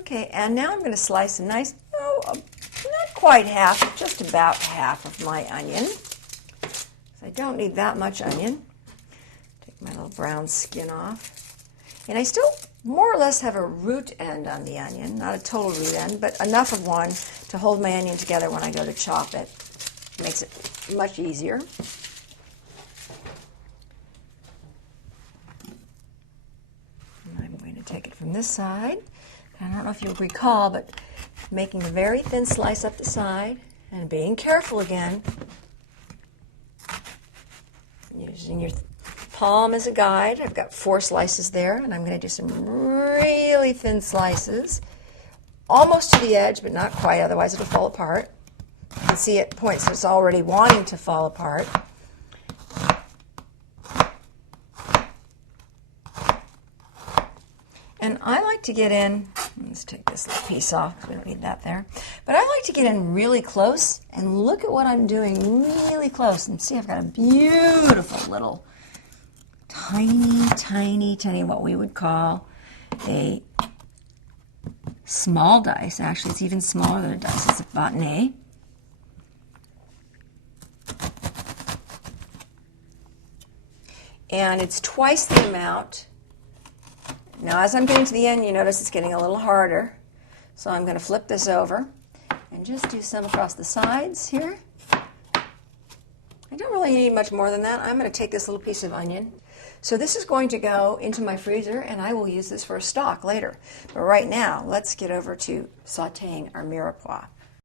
Okay, and now I'm going to slice a nice, not quite half, just about half of my onion. So I don't need that much onion. Take my little brown skin off. And I still more or less have a root end on the onion, not a total root end, but enough of one to hold my onion together when I go to chop it. It makes it much easier. And I'm going to take it from this side. I don't know if you'll recall, but making a very thin slice up the side and being careful again. Using your palm as a guide. I've got 4 slices there, and I'm going to do some really thin slices, almost to the edge, but not quite, otherwise it'll fall apart. You can see at points it's already wanting to fall apart. And I like to get in, let's take this little piece off because we don't need that there, but I like to get in really close and look at what I'm doing really close and see I've got a beautiful little tiny, what we would call a small dice. Actually, it's even smaller than a dice. It's a bâtonnet. And it's twice the amount. Now, as I'm getting to the end, you notice it's getting a little harder. So I'm going to flip this over and just do some across the sides here. I don't really need much more than that. I'm going to take this little piece of onion. So this is going to go into my freezer, and I will use this for a stock later. But right now, let's get over to sautéing our mirepoix.